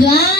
Yeah.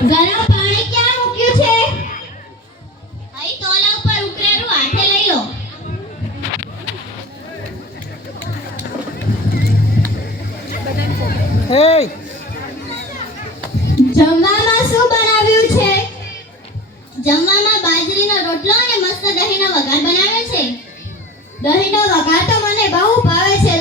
ગરમ પાણી ક્યાં મૂક્યું છે? અહીં તોલા ઉપર ઉકરેલું હાથે લઈ લો. જમવામાં શું બનાવ્યું છે? જમવામાં બાજરીનો રોટલો અને મસ્ત દહીંનો વઘાર બનાવ્યો છે. દહીંનો વઘાર તો મને બહુ ભાવે છે.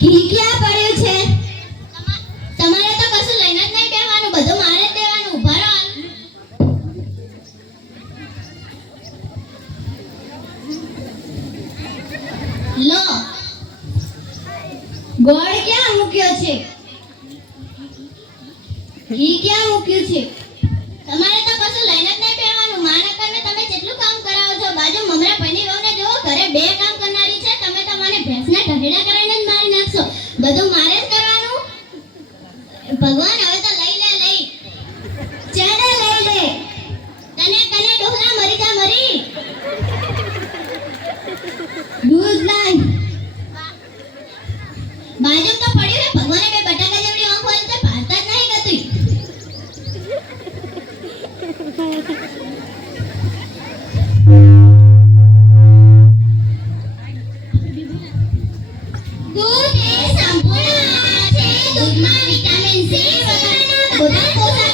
ઘી ક્યાં પડ્યું છે. તમારે તો કશું લઈને જ નહીં કહેવાનું બધું મારે જ દેવાનું લો. ગોળ ક્યાં મૂક્યો છે? ઘી ક્યાં મૂક્યું છે? Pues bueno. Por